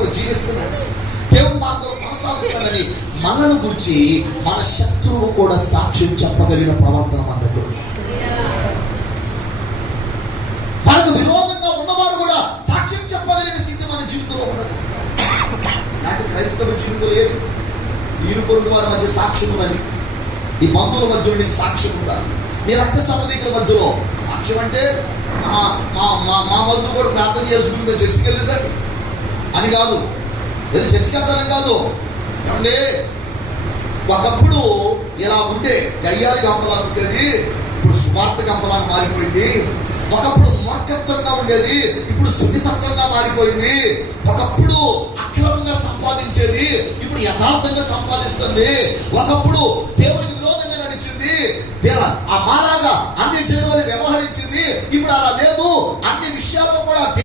కొరకు జీవిస్తున్నాడు, దేవుని మార్గంలో కొనసాగుతున్నాడని మనను గురించి మన శత్రువు కూడా సాక్ష్యం చెప్పగలిగిన ప్రవర్తన మన దగ్గర ఉంది. మనకు విరోధంగా ఉన్నవారు కూడా సాక్ష్యం చెప్పగలిగిన స్థితి మన జీవితంలో ఉండదు. నాటి క్రైస్తవ జీవితం లేదు. ఈరు పొరుగు వారి మధ్య సాక్ష్యం ఉన్నది, ఈ బంధువుల మధ్యలో నీకు సాక్ష్యం ఉందా? మీ రక్త సంబంధికుల మధ్యలో సాక్ష్యం అంటే మా బంధువు కూడా ప్రార్థన చేసుకుని మేము చర్చికి వెళ్ళిందండి అని కాదు, ఏదో చర్చికి వెళ్తానని కాదు. ఏమంటే ఒకప్పుడు ఇలా ఉంటే గయ్యాలి గంపలా ఉండేది, ఇప్పుడు స్వార్థ గంపలాగా మారిపోయింది. ఒకప్పుడు మూర్ఖత్వంగా ఉండేది, ఇప్పుడు సున్నితత్వంగా మారిపోయింది. ఒకప్పుడు అక్రమంగా సంపాదించేది, ఇప్పుడు యథార్థంగా సంపాదిస్తుంది. ఒకప్పుడు దేవునికి విరోధంగా నడిచింది, ఆ మాలాగా అన్ని చేయవని వ్యవహరించింది, ఇప్పుడు అలా లేదు. అన్ని విషయాల్లో కూడా